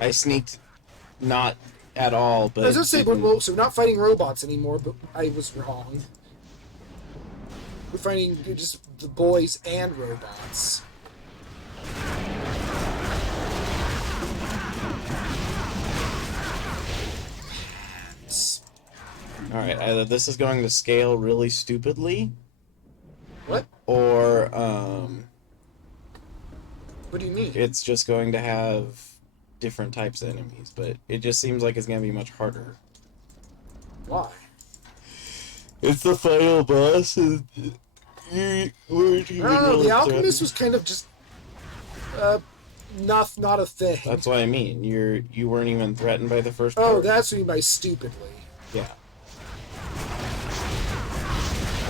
I sneaked not at all, I was but gonna say, but, well, so we're not fighting robots anymore, but I was wrong. We're fighting just the boys and robots. Alright, either this is going to scale really stupidly, What? or What do you mean? it's just going to have different types of enemies, but it just seems like it's going to be much harder. Why? It's the final boss, and weren't I don't even know. really The alchemist threatened. was kind of just not a thing. That's what I mean. You weren't even threatened by the first Oh, part. that's what you mean by stupidly. Yeah.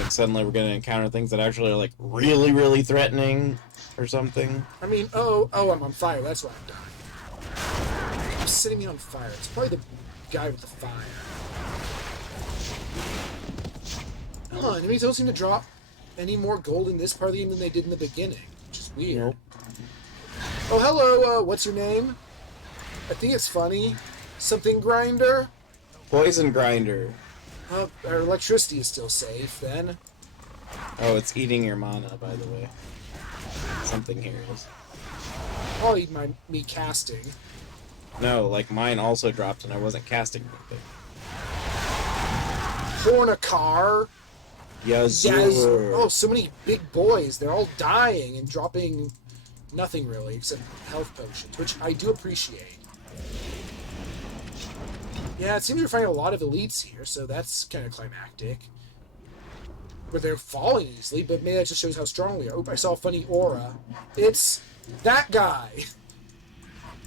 Like suddenly we're gonna encounter things that actually are like really, really threatening, or something. I mean, I'm on fire. That's why I'm dying. Keep setting me on fire. It's probably the guy with the fire. Huh, enemies don't seem to drop any more gold in this part of the game than they did in the beginning, which is weird. Nope. Oh, hello, what's your name? I think it's funny. Something grinder? Poison grinder. Our electricity is still safe, then. Oh, it's eating your mana, by the way. Something here is. I'll eat me casting. No, like mine also dropped and I wasn't casting anything. Hornicar? Yes. Oh, so many big boys. They're all dying and dropping nothing really, except health potions, which I do appreciate. Yeah, it seems we're finding a lot of elites here, so that's kind of climactic. Where they're falling easily, but maybe that just shows how strong we are. Oop, I saw a funny aura. It's that guy.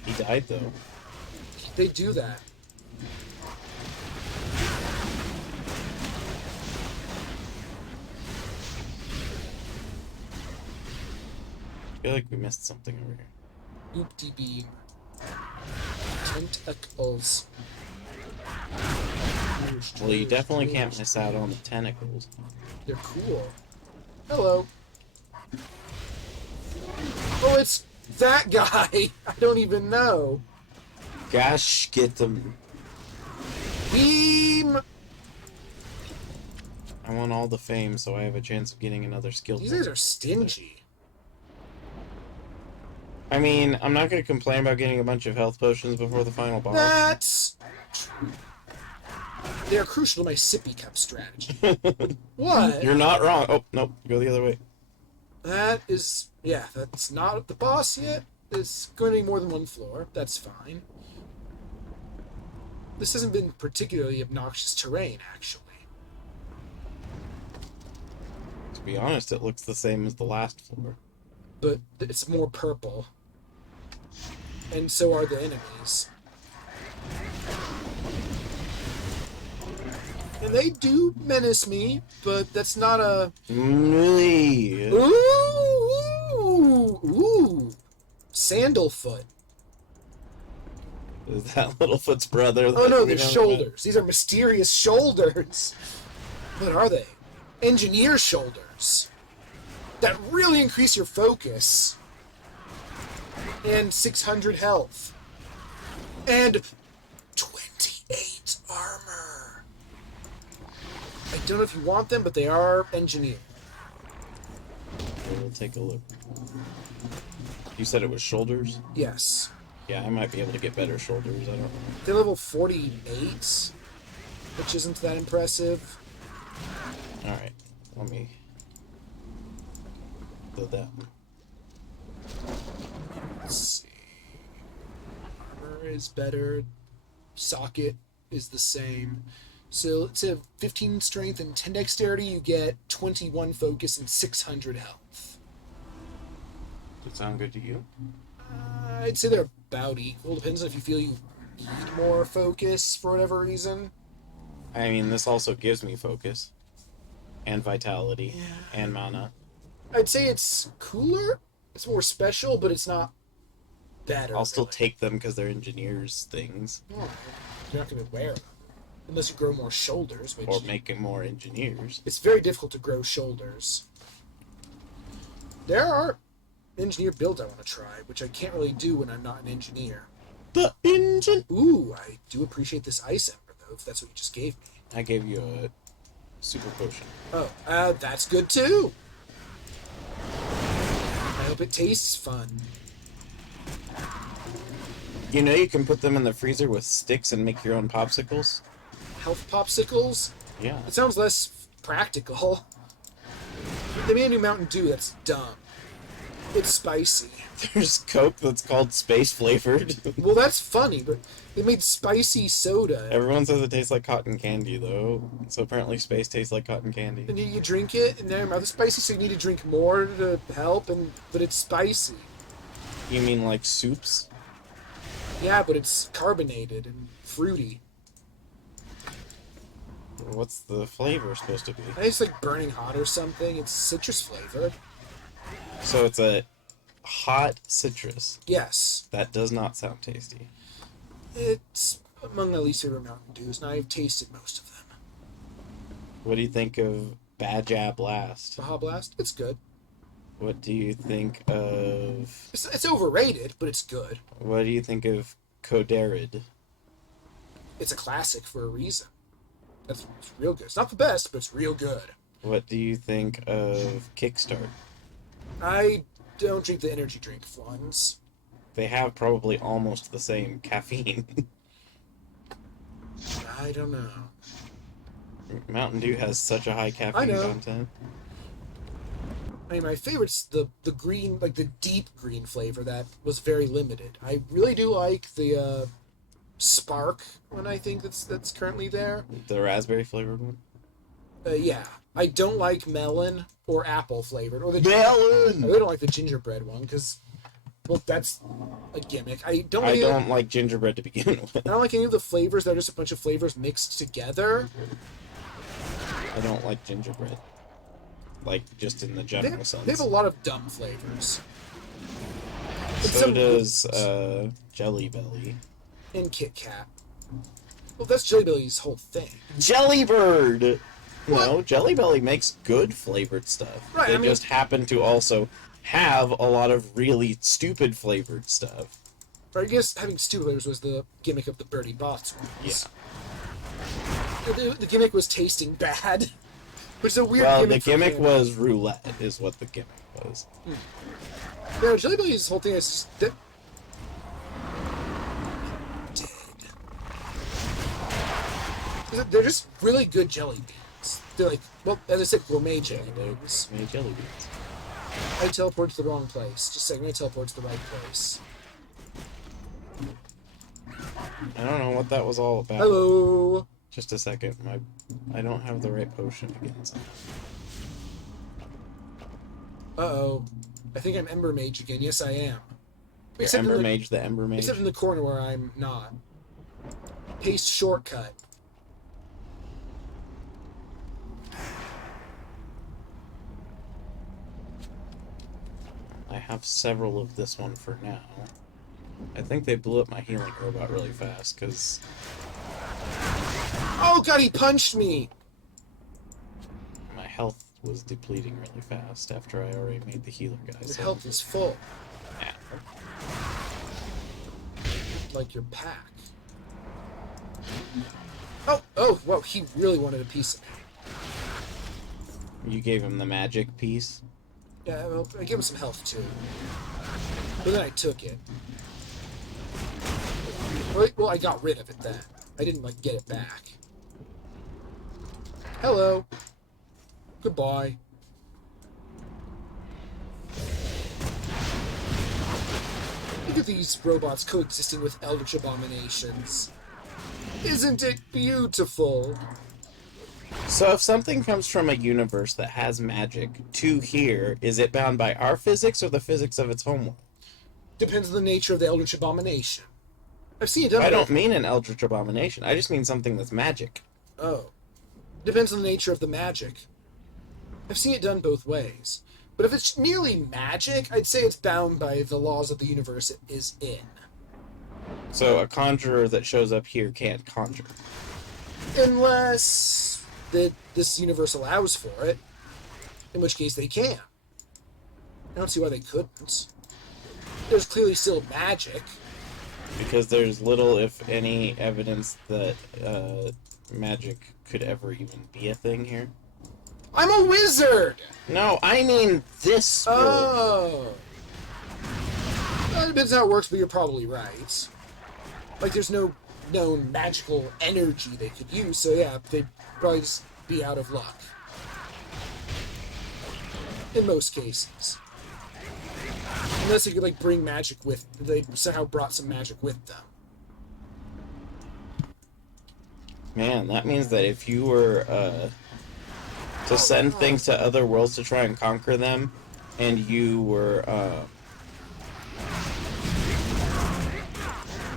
He died though. They do that. I feel like we missed something over here. Oop-de beam. Tentacles. Well, you definitely can't miss out on the tentacles. They're cool. Hello. Oh, it's that guy. I don't even know. Gosh, get them. Beam. I want all the fame so I have a chance of getting another skill. These guys are stingy. I mean, I'm not going to complain about getting a bunch of health potions before the final boss. That's true. They are crucial to my sippy cup strategy. What? You're not wrong. Oh, nope. Go the other way. That is... Yeah, that's not the boss yet. It's going to be more than one floor. That's fine. This hasn't been particularly obnoxious terrain, actually. To be honest, it looks the same as the last floor. But it's more purple. And so are the enemies. And they do menace me, but that's not a... Really? Ooh! Sandalfoot. Is that Littlefoot's brother? Oh no, they're shoulders. These are mysterious shoulders. What are they? Engineer shoulders. That really increase your focus. And 600 health. And 28 armor. I don't know if you want them, but they are engineered. We'll take a look. You said it was shoulders? Yes. Yeah, I might be able to get better shoulders. I don't know. They're level 48, which isn't that impressive. Alright, let me do that. Let's see. Armor is better. Socket is the same. So let's say 15 strength and 10 dexterity, you get 21 focus and 600 health. Does it sound good to you? I'd say they're about equal. Depends on if you feel you need more focus for whatever reason. I mean, this also gives me focus. And vitality. Yeah. And mana. I'd say it's cooler. It's more special, but it's not better. I'll still really. take them because they're engineers things. Oh, you're not going to wear them. Unless you grow more shoulders, which... Or making more engineers. It's very difficult to grow shoulders. There are engineer builds I want to try, which I can't really do when I'm not an engineer. the engine. Ooh, I do appreciate this ice ember, though, if that's what you just gave me. I gave you a super potion. Oh, that's good, too. I hope it tastes fun. You know you can put them in the freezer with sticks and make your own popsicles? Health popsicles? Yeah. It sounds less practical. They made a new Mountain Dew that's dumb. It's spicy. There's Coke that's called space flavored. Well, that's funny, but they made spicy soda. Everyone says it tastes like cotton candy, though. So apparently space tastes like cotton candy. And you drink it, and now your mouth is spicy, so you need to drink more to help, but it's spicy. You mean like soups? Yeah, but it's carbonated and fruity. What's the flavor supposed to be? I think it's like burning hot or something. It's citrus flavored. So it's a hot citrus. Yes. That does not sound tasty. It's among my least favorite Mountain Dews, and I've tasted most of them. What do you think of Baja Blast? Baja Blast? It's good. What do you think of... It's overrated, but it's good. What do you think of Coderid? It's a classic for a reason. It's real good. It's not the best, but it's real good. What do you think of Kickstart? I don't drink the energy drink ones. They have probably almost the same caffeine. I don't know. Mountain Dew has such a high caffeine content. I mean, my favorite's the green, like the deep green flavor that was very limited. I really do like the Spark one. I think that's currently there. The raspberry flavored one? Yeah. I don't like melon or apple flavored. Or the Melon! I really don't like the gingerbread one because, well, that's a gimmick. I don't like gingerbread to begin with. I don't like any of the flavors that are just a bunch of flavors mixed together. I don't like gingerbread. Like, just in the general sense. They have a lot of dumb flavors. So does Jelly Belly. And Kit Kat. Well, that's Jelly Belly's whole thing. Jelly Bird! No, Jelly Belly makes good flavored stuff. Right, They I mean, just happen to also have a lot of really stupid flavored stuff. I guess having stupid flavors was the gimmick of the Bertie Bott's ones. Yeah. The gimmick was tasting bad. Which is a weird Well, gimmick. the gimmick was roulette, is what the gimmick was. No, Jelly Belly's whole thing is that. They're just really good jelly beans. They're like, well, as I said, gourmet jelly beans. Made jelly beans. I teleported to the wrong place. Just a second, I teleported to the right place. I don't know what that was all about. Hello! Just a second. I don't have the right potion against it. Uh-oh. I think I'm Ember Mage again. Yes, I am. You're Ember Mage, the Ember Mage? Except in the corner where I'm not. Paste shortcut. I have several of this one for now. I think they blew up my healing robot really fast, because... Oh god, he punched me! my health was depleting really fast after I already made the healer guy. Your health is full. Yeah. Like your pack. Oh, whoa, he really wanted a piece of me. You gave him the magic piece? Yeah, well, I gave him some health too. But then I took it. Well, I got rid of it then. I didn't, like, get it back. Hello. Goodbye. Look at these robots coexisting with Eldritch Abominations. Isn't it beautiful? So if something comes from a universe that has magic to here, is it bound by our physics or the physics of its homeworld? Depends on the nature of the Eldritch Abomination. I've seen it done. I don't mean an Eldritch Abomination. I just mean something that's magic. Oh. Depends on the nature of the magic. I've seen it done both ways. But if it's merely magic, I'd say it's bound by the laws of the universe it is in. So a conjurer that shows up here can't conjure. Unless this universe allows for it. In which case they can. I don't see why they couldn't. There's clearly still magic. Because there's little, if any, evidence that magic could ever even be a thing here. I'm a wizard! No, I mean this world. Oh. Well, it depends how it works, but you're probably right. Like, there's no known magical energy they could use, so yeah, they'd probably just be out of luck. In most cases. Unless they could, like, bring magic with... They somehow brought some magic with them. Man, that means that if you were to send things to other worlds to try and conquer them, and you were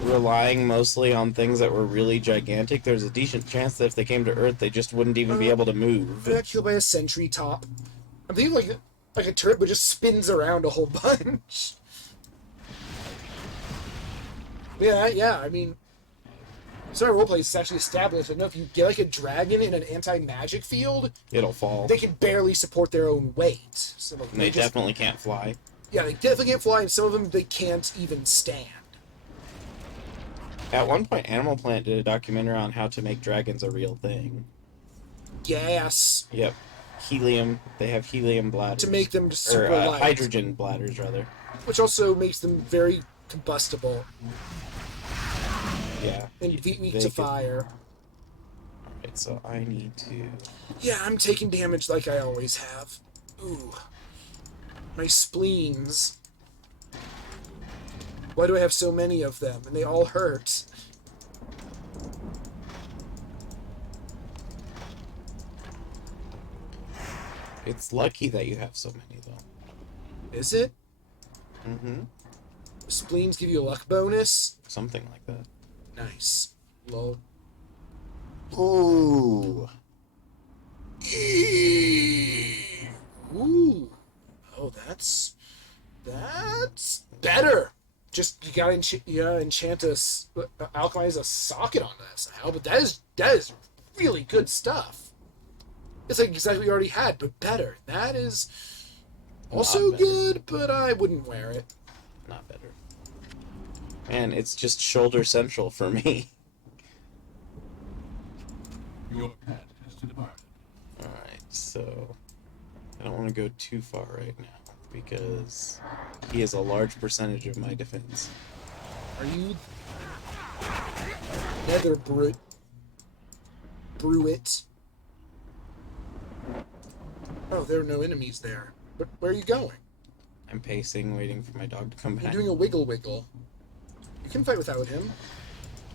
relying mostly on things that were really gigantic, there's a decent chance that if they came to Earth, they just wouldn't even be able to move. They got killed by a sentry top. I'm thinking like a turret, but just spins around a whole bunch. Yeah, I mean... So our roleplay is actually established. I know if you get like a dragon in an anti-magic field, It'll fall. they can barely support their own weight. So like, They definitely can't fly. Yeah, they definitely can't fly, and some of them they can't even stand. At one point, Animal Planet did a documentary on how to make dragons a real thing. Gas. Yep. Helium. They have helium bladders. To make them just super or, light. hydrogen bladders, rather. Which also makes them very combustible. Yeah. And weak to fire. Alright, so I need to... Yeah, I'm taking damage like I always have. Ooh. My spleens. Why do I have so many of them? And they all hurt. It's lucky that you have so many, though. Is it? Mm-hmm. Spleens give you a luck bonus? Something like that. Nice. Lol. Ooh. Ooh. Oh, that's better. Just you gotta enchant alchemize a socket on that somehow. But that is really good stuff. It's like exactly what you already had, but better. That is also good, but I wouldn't wear it. Not better. Man, it's just shoulder central for me. Your pet has departed. Alright, so... I don't want to go too far right now, because he is a large percentage of my defense. Are you Nether Bruit? Oh, there are no enemies there. But where are you going? I'm pacing, waiting for my dog to come You're back. doing a wiggle. You can fight without him.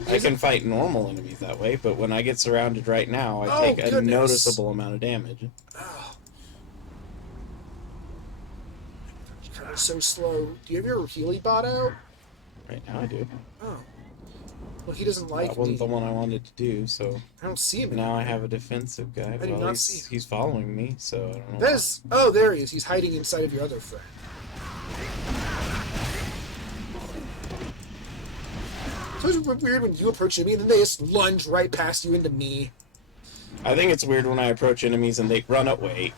I can fight normal enemies that way, but when I get surrounded right now, I Oh, take a goodness. noticeable amount of damage. Oh. You're so slow. Do you have your Healy bot out? Right now I do. Oh. Well, he doesn't like That wasn't me. the one I wanted to do, so I don't see him now I anymore. have a defensive guy. do Well, not see him. he's following me, so I don't know. That is... Oh, there he is. He's hiding inside of your other friend. So it's weird when you approach me and then they just lunge right past you into me. I think it's weird when I approach enemies and they run away.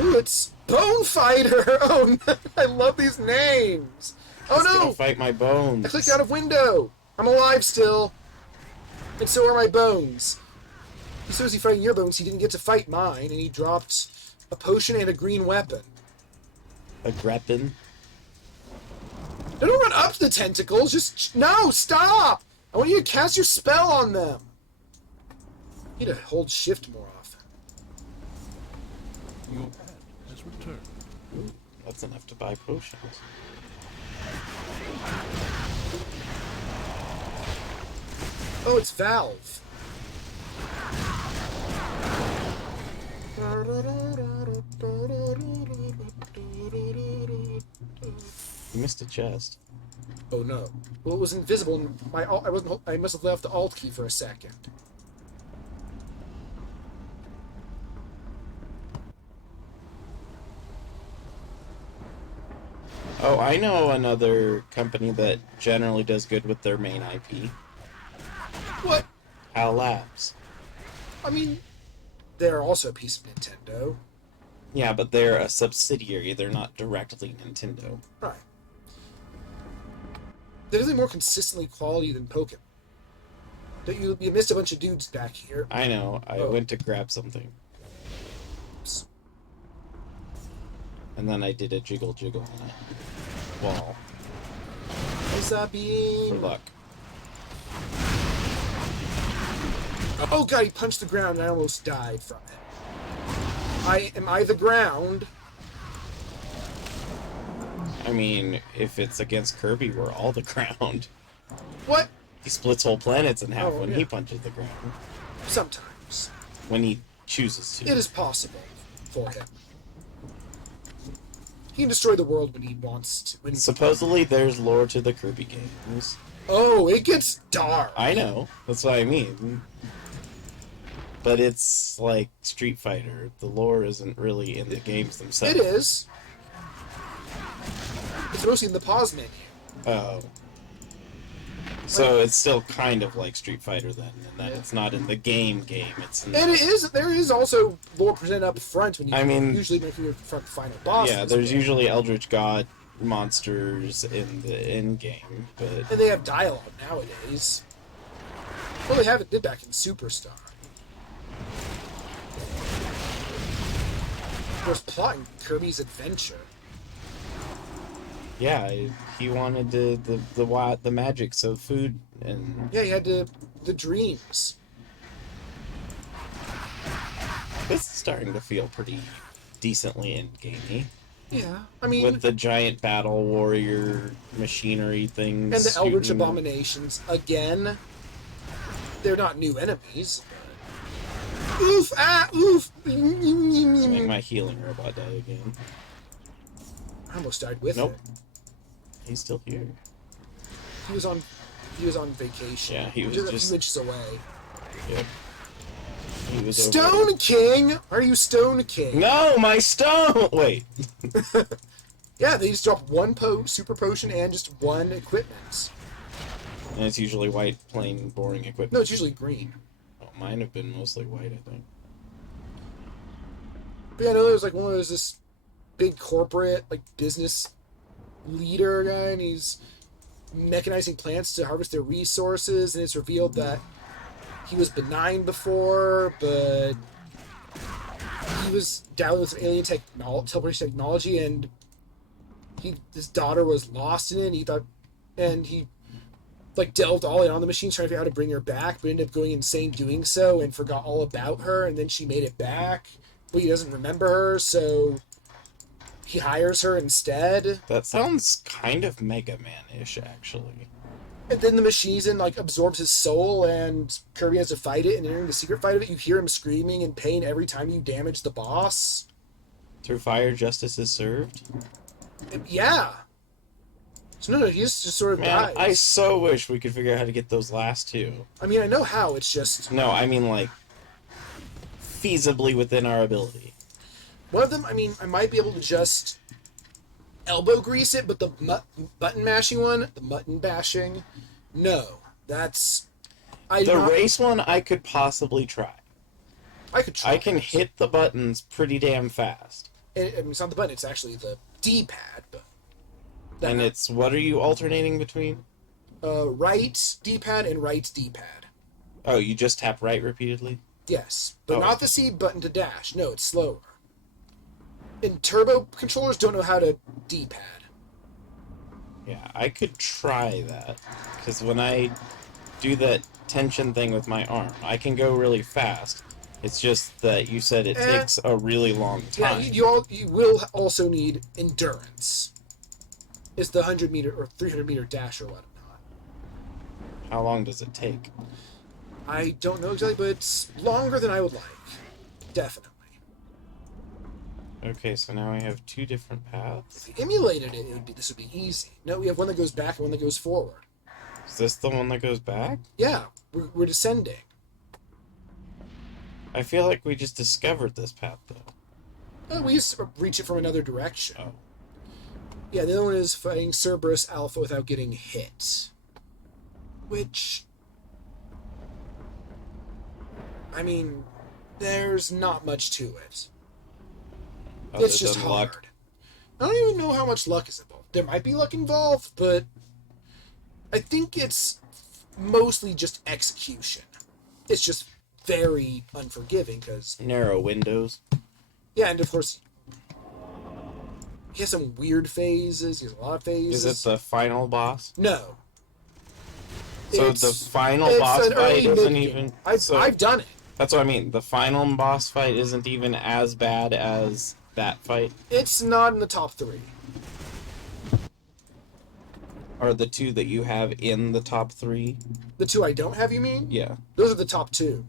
Ooh, it's Bone Fighter! Oh, no, I love these names! Oh He's gonna no! fight my bones. I clicked out of window! I'm alive still! And so are my bones. He's so busy fighting your bones, he didn't get to fight mine, and he dropped a potion and a green weapon. A Greppin. Don't run up to the tentacles, just... No, stop! I want you to cast your spell on them! You need to hold shift more often. Your pet has returned. That's enough to buy potions. Oh, it's Valve. You missed a chest. Oh no. Well, it was invisible and I must have left the alt key for a second. Oh, I know another company that generally does good with their main IP. What? HAL Labs. I mean, they're also a piece of Nintendo. Yeah, but they're a subsidiary. They're not directly Nintendo. Right. They're definitely more consistently quality than Pokemon. Don't you missed a bunch of dudes back here. I know. I Oh. went to grab something. And then I did a jiggle jiggle on it. Wall. How's that For being? luck. Oh god, he punched the ground and I almost died from it. Am I the ground? I mean, if it's against Kirby, we're all the ground. What? He splits whole planets in half Oh, when yeah. he punches the ground. Sometimes. When he chooses to. It is possible for him. He can destroy the world when he wants to. Supposedly, there's lore to the Kirby games. Oh, it gets dark. I know. That's what I mean. But it's like Street Fighter. The lore isn't really in the games themselves. It is. It's mostly in the pause menu. Oh. So it's still kind of like Street Fighter then, in that it's not in the game. It's in And it is. There is also lore presented up front when you. I mean, usually when you front the final boss. yeah, there's usually Eldritch God monsters in the end game, but And they have dialogue nowadays. Well, they have it did back in Superstar. There's plot in Kirby's Adventure. yeah, he wanted the magics of food and Yeah, he had the dreams. it's starting to feel pretty decently end gamey. Yeah, I mean, With the giant battle warrior machinery things. and the Eldritch shooting- Abominations again. They're not new enemies. Oof! Ah! Oof! I think my healing robot died again. I almost died with Nope. it. He's still here. He was on vacation. Yeah, he was just a just- few inches away. Yep. He was over Stone King? Are you Stone King? No, my stone! Wait. Yeah, they just drop one super potion and just one equipment. And it's usually white, plain, boring equipment. No, it's usually green. Oh, mine have been mostly white, I think. But yeah, I know there's like one of those this big corporate like business leader guy, and he's mechanizing plants to harvest their resources, and it's revealed that he was benign before, but he was dabbling with some alien teleportation technology, and his daughter was lost in it, and he thought, and he like delved all in on the machine trying to figure out how to bring her back, but ended up going insane doing so and forgot all about her, and then she made it back, but he doesn't remember her, so he hires her instead. That sounds kind of Mega Man-ish, actually. And then the machine like absorbs his soul, and Kirby has to fight it, and during the secret fight of it, you hear him screaming in pain every time you damage the boss. Through fire, justice is served. And yeah. So no, he just sort of Man, dies. I so wish we could figure out how to get those last two. I mean, I know how, it's just... No, I mean, like, feasibly within our ability. One of them, I mean, I might be able to just elbow grease it, but the button mashing one, the mutton bashing, no. That's... The race one, I could possibly try. I could try. I can hit the buttons pretty damn fast. I mean, it's not the button, it's actually the D-pad, but... And it's, what are you alternating between? Right D-pad and right D-pad. Oh, you just tap right repeatedly? Yes, but Oh. not the C button to dash. No, it's slower. And turbo controllers don't know how to D-pad. Yeah, I could try that. Because when I do that tension thing with my arm, I can go really fast. It's just that you said it takes a really long Yeah, time. you will also need endurance. It's the 100-meter or 300-meter dash or whatnot. How long does it take? I don't know exactly, but it's longer than I would like. Definitely. Okay, so now we have two different paths. If we emulated it, this would be easy. No, we have one that goes back and one that goes forward. Is this the one that goes back? Yeah, we're descending. I feel like we just discovered this path, though. We just reach it from another direction. Oh. Yeah, the other one is fighting Cerberus Alpha without getting hit. Which... I mean, there's not much to it. Other It's just than hard. I don't even know how much luck is involved. There might be luck involved, but I think it's mostly just execution. It's just very unforgiving because Narrow windows. yeah, and of course he has some weird phases. He has a lot of phases. Is it the final boss? No. So the final boss an fight early isn't mid-game. even. I've done it. That's what I mean. The final boss fight isn't even as bad as that fight. It's not in the top 3. Are the 2 that you have in the top 3? The 2 I don't have, you mean? Yeah. Those are the top 2.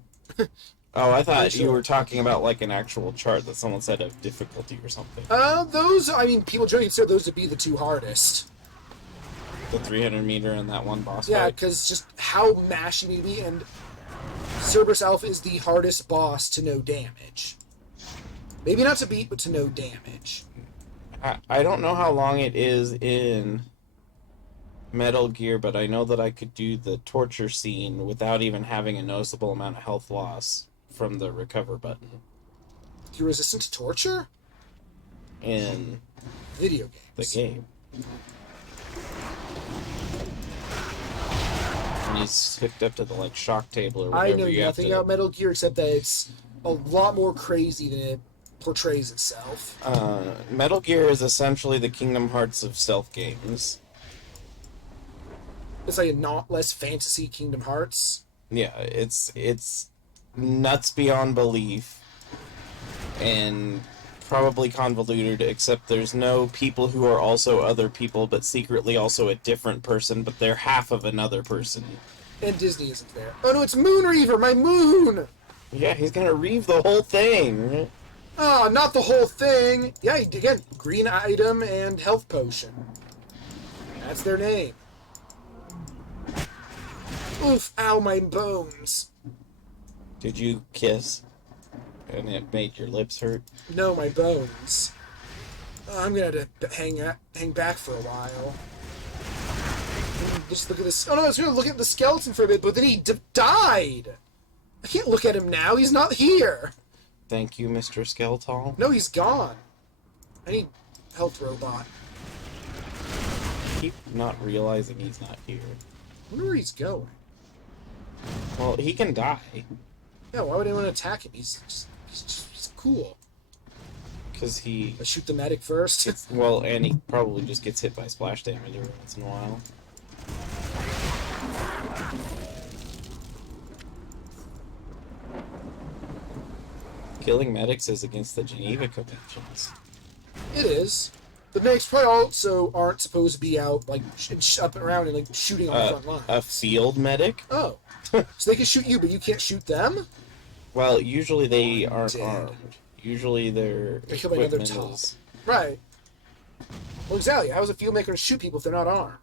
Oh, I thought Sure. you were talking about like an actual chart that someone said of difficulty or something. Those, I mean, people generally consider those to be the 2 hardest. The 300 meter and that one boss Yeah, fight. because just how mashy may be, and Cerberus Alpha is the hardest boss to no damage. Maybe not to beat, but to no damage. I don't know how long it is in Metal Gear, but I know that I could do the torture scene without even having a noticeable amount of health loss from the recover button You're resistant to torture? in Video the games. game. And he's hooked up to the like shock table or I whatever. know you have nothing to, about Metal Gear except that it's a lot more crazy than it portrays itself. Metal Gear is essentially the Kingdom Hearts of stealth games. It's like a not less fantasy Kingdom Hearts. Yeah, it's nuts beyond belief and probably convoluted, except there's no people who are also other people but secretly also a different person, but they're half of another person. And Disney isn't there. Oh no, it's Moonreaver, my moon! Yeah, he's gonna reave the whole thing. Ah, not the whole thing! Yeah, again, green item and health potion. That's their name. Oof, ow, my bones. Did you kiss? And it made your lips hurt? No, my bones. I'm gonna have to hang back for a while. Just look at this. Oh no, I was gonna look at the skeleton for a bit, but then he died! I can't look at him now, he's not here! Thank you, Mr. Skeletal. No, he's gone. I need health robot. I keep not realizing he's not here. I wonder where he's going. Well, he can die. Yeah, why would anyone attack him? He's cool. Because he... Let's shoot the medic first. Well, and he probably just gets hit by splash damage every once in a while. Killing medics is against the Geneva Conventions. It is. The medics probably also aren't supposed to be out, like, up and around and, like, shooting on the front line. A field medic? Oh. So they can shoot you, but you can't shoot them? Well, usually they aren't Dead. armed. Usually their They kill by another equipment top. is... Right. Well, exactly. How is a field maker to shoot people if they're not armed?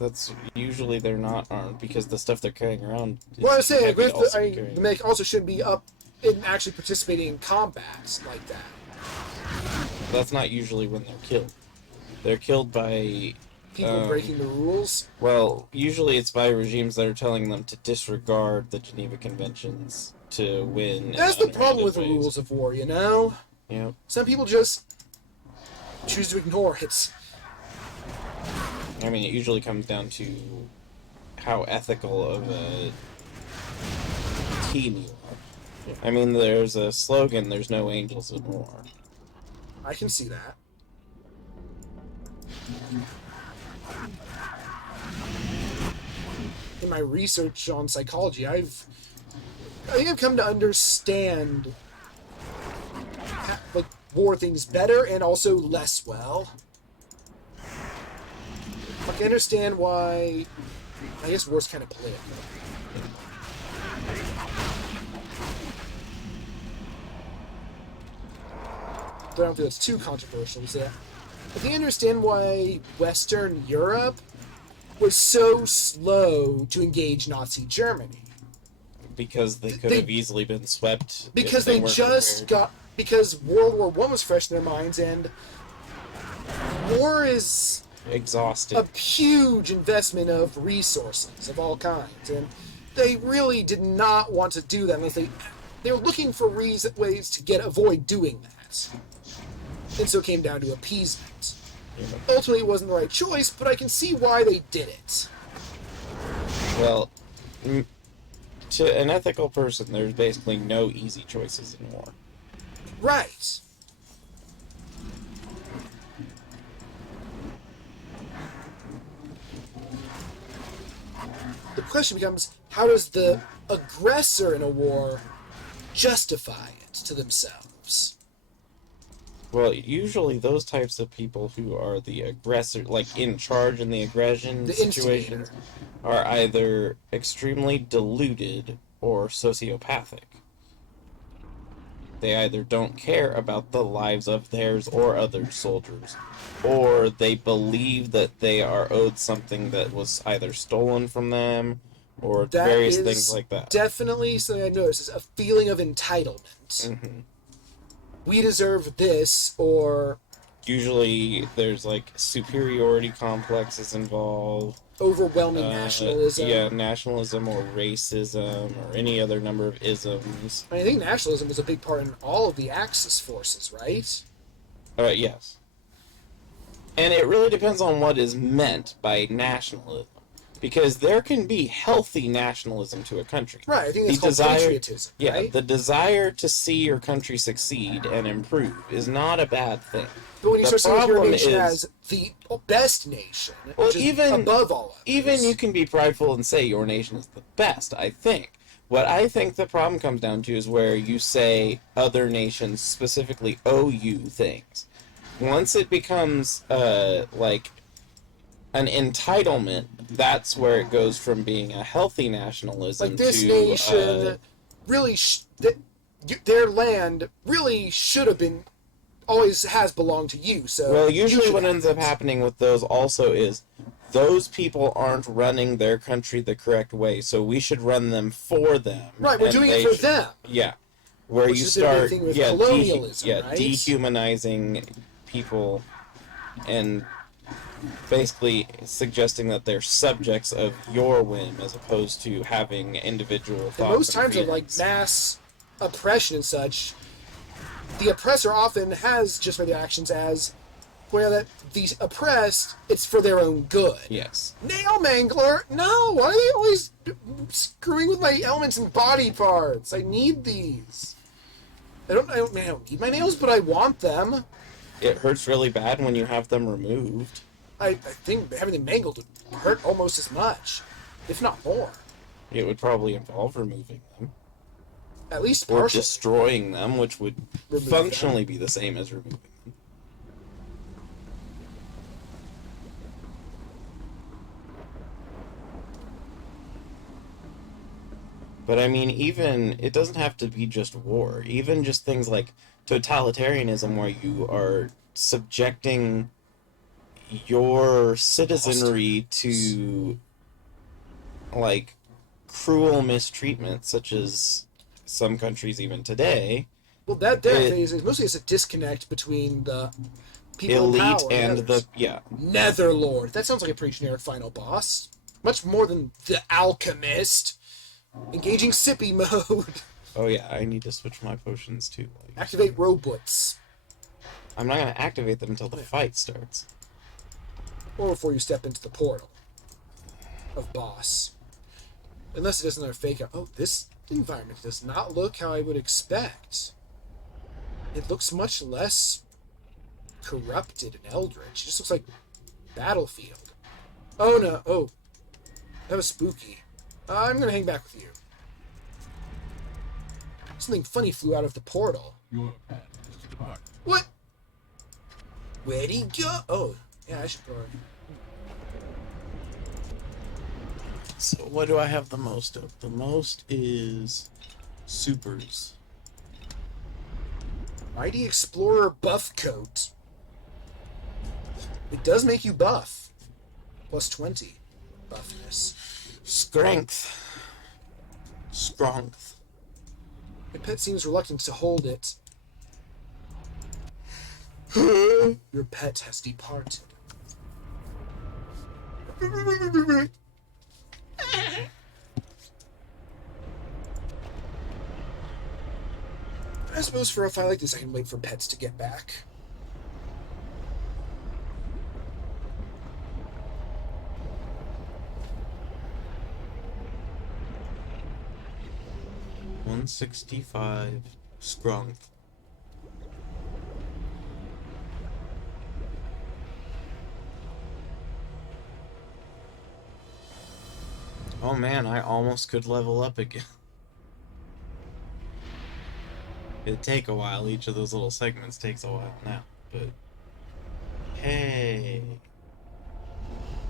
That's usually they're not armed because the stuff they're carrying around. Is Well, I was saying, heavy like, also carrying. the medic also shouldn't be up and actually participating in combats like that. That's not usually when they're killed. They're killed by People breaking the rules. well, usually it's by regimes that are telling them to disregard the Geneva Conventions to win. That's the problem with the rules of war, you know? Yeah. Some people just choose to ignore it. I mean, it usually comes down to how ethical of a team you are. I mean, there's a slogan, there's no angels in war. I can see that. In my research on psychology, I think I've come to understand like war things better and also less well. Like, I understand why. I guess war's kind of political. But I don't feel it's too controversial. So I can understand why Western Europe was so slow to engage Nazi Germany. Because they could They- have easily been swept. if Because they weren't just prepared. got... Because World War I was fresh in their minds, and war is exhausted. a huge investment of resources of all kinds, and they really did not want to do that unless they were looking for ways to avoid doing that. And so it came down to appeasement. You know, Ultimately, it wasn't the right choice, but I can see why they did it. well, to an ethical person, there's basically no easy choices in war. Right. The question becomes, how does the aggressor in a war justify it to themselves? Well, usually those types of people who are the aggressor, like in charge in the aggression The situations, instigator. are either extremely deluded or sociopathic. They either don't care about the lives of theirs or other soldiers, or they believe that they are owed something that was either stolen from them, or That various things is like that. definitely something I noticed, is a feeling of entitlement. Hmm. We deserve this, or Usually there's like superiority complexes involved. overwhelming nationalism. Yeah, nationalism or racism or any other number of isms. I think nationalism was a big part in all of the Axis forces, right? Yes. And it really depends on what is meant by nationalism. Because there can be healthy nationalism to a country. Right, I think it's called patriotism, yeah, right? the desire to see your country succeed and improve is not a bad thing. But when you The start seeing your problem nation is- as the best nation, Well, which is even- above all others, Even you can be prideful and say your nation is the best, I think. What I think the problem comes down to is where you say other nations specifically owe you things. Once it becomes, like, an entitlement, that's where it goes from being a healthy nationalism like this to, nation really their land really should have been always has belonged to you. So well, you usually should what have ends up it. happening with those also is those people aren't running their country the correct way, so we should run them for them. Right, we're and doing they it for should- them. Yeah. Where Which you has been a big start thing with colonialism, right? dehumanizing people and basically suggesting that they're subjects of your whim as opposed to having individual And thoughts. most and times of like feelings. mass oppression and such, the oppressor often has just for their actions as pointing out that the oppressed, it's for their own good. Yes. Nail mangler? No, why are they always screwing with my elements and body parts? I need these. I don't need my nails, but I want them. It hurts really bad when you have them removed. I think having them mangled would hurt almost as much, if not more. It would probably involve removing them. At least Or partially. destroying them, which would Remove functionally be the same as removing them. But I mean, even, it doesn't have to be just war. Even just things like totalitarianism, where you are subjecting your citizenry to, like, cruel mistreatment, such as some countries even today. Well, that phase is mostly it's a disconnect between the people in Elite power and others. yeah. Netherlord. That sounds like a pretty generic final boss. Much more than the Alchemist. Engaging sippy mode. Oh yeah, I need to switch my potions too. Like, Activate robots. I'm not gonna activate them until the fight starts. Or before you step into the portal of boss. Unless it doesn't have fake out. Oh, this environment does not look how I would expect. It looks much less corrupted and eldritch. It just looks like Battlefield. Oh no, oh. That was spooky. I'm gonna hang back with you. Something funny flew out of the portal. Your pet has departed. What? Where'd he go? Oh, yeah, I should probably... So what do I have the most of? The most is supers. Mighty Explorer buff coat. It does make you buff. Plus 20 buffness. Strength. Strength. My pet seems reluctant to hold it. Your pet has departed. I suppose for a fight like this, I can wait for pets to get back. 165 scrunk. Oh man, I almost could level up again. It'd take a while. Each of those little segments takes a while now, but hey,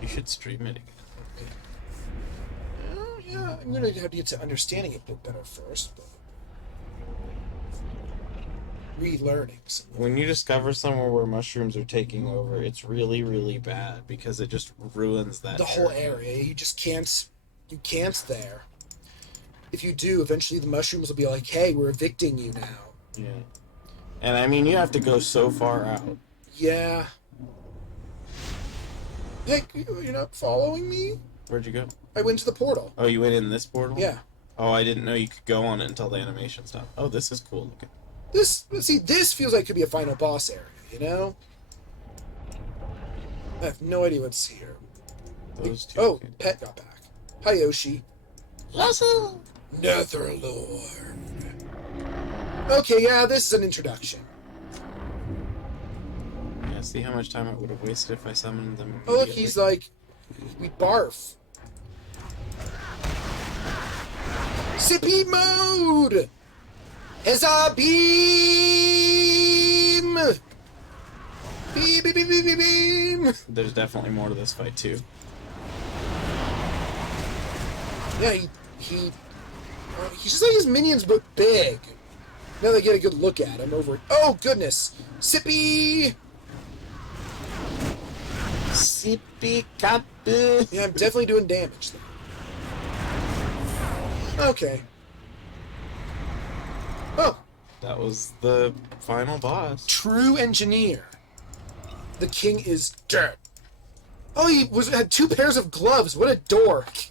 you should stream it again. Yeah, I'm gonna have to get to understanding it a bit better first, but relearning. When you discover somewhere where mushrooms are taking over, it's really, really bad because it just ruins that the whole area. You just can't. You can't there. If you do, eventually the mushrooms will be like, "Hey, we're evicting you now." Yeah, and I mean you have to go so far out. Yeah. Hey, you're not following me? Where'd you go? I went to the portal. Oh, you went in this portal? Yeah. Oh, I didn't know you could go on it until the animation stopped. Oh, this is cool looking. This feels like it could be a final boss area, you know? I have no idea what's here. Those two. Oh, Pet got back. Hi, Yoshi. Russell! Netherlord. Okay, yeah, this is an introduction. Yeah, see how much time it would have wasted if I summoned them. Oh, look, he's like... We barf. Sippy mode! Huzzah beam! Beam, beam, beam, beam, beam! There's definitely more to this fight, too. Yeah, he's just like his minions, but big. Now they get a good look at him over... Oh, goodness! Sippy! Sippy Kapu! Yeah, I'm definitely doing damage there. Okay. Oh. That was the final boss. True engineer. The king is dead. Oh, he had 2 pairs of gloves. What a dork.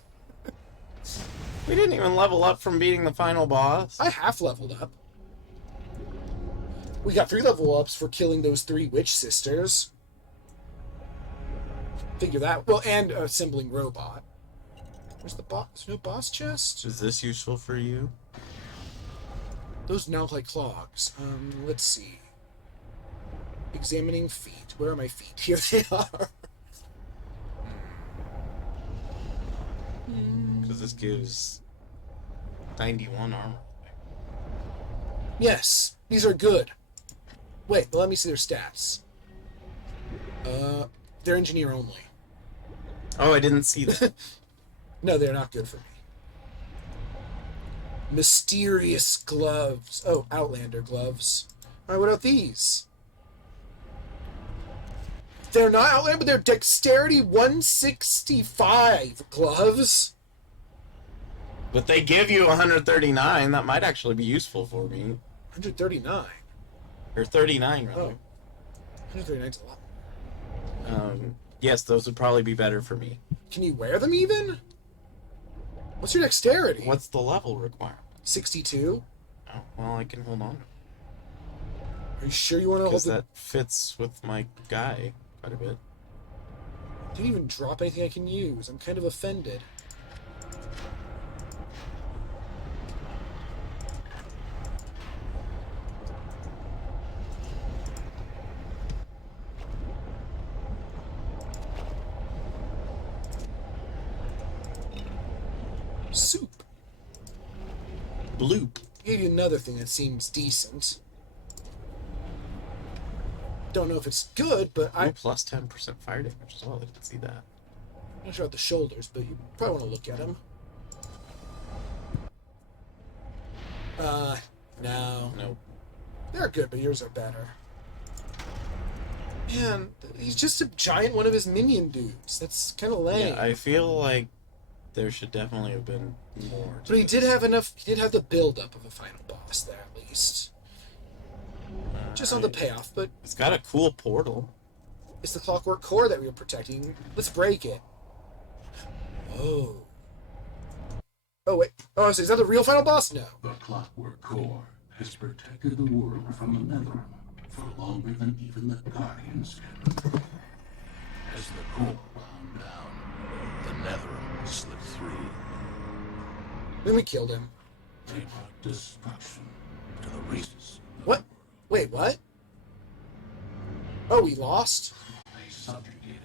We didn't even level up from beating the final boss. I half leveled up. We got 3 level ups for killing those 3 witch sisters. Figure that. Well, and assembling robot. Where's the boss? There's no boss chest? Is this useful for you? Those now look like clogs. Let's see. Examining feet. Where are my feet? Here they are. Because this gives 91 armor. Yes, these are good. Wait, but let me see their stats. They're engineer only. Oh, I didn't see that. No, they're not good for me. Mysterious gloves. Oh, Outlander gloves. Alright, what about these? They're not Outlander, but they're Dexterity 165 gloves. But they give you 139. That might actually be useful for me. 139. Or 39, rather. Oh. 139's a lot. Yes, those would probably be better for me. Can you wear them even? What's your dexterity? What's the level requirement? 62? Oh, well, I can hold on. Are you sure you want to hold Because the... that fits with my guy quite a bit. Didn't even drop anything I can use. I'm kind of offended. Soup. Bloop. Gave you another thing that seems decent. Don't know if it's good, but Oh, plus 10% fire damage as well. I didn't see that. I'm not sure about the shoulders, but you probably want to look at them. No. Nope. They're good, but yours are better. Man, he's just a giant one of his minion dudes. That's kind of lame. Yeah, I feel like there should definitely have been more. But he did have enough. He did have the build-up of a final boss there, at least. Just on the payoff, but It's got a cool portal. it's the clockwork core that we were protecting. Let's break it. Oh. Oh, wait. Oh, is that the real final boss? No. The clockwork core has protected the world from the Netherrealm for longer than even the Guardians can. As the core wound down, the Netherrealm slipped through. Then we killed him. they brought destruction to the races. What? Wait, what? Oh, we lost? They subjugated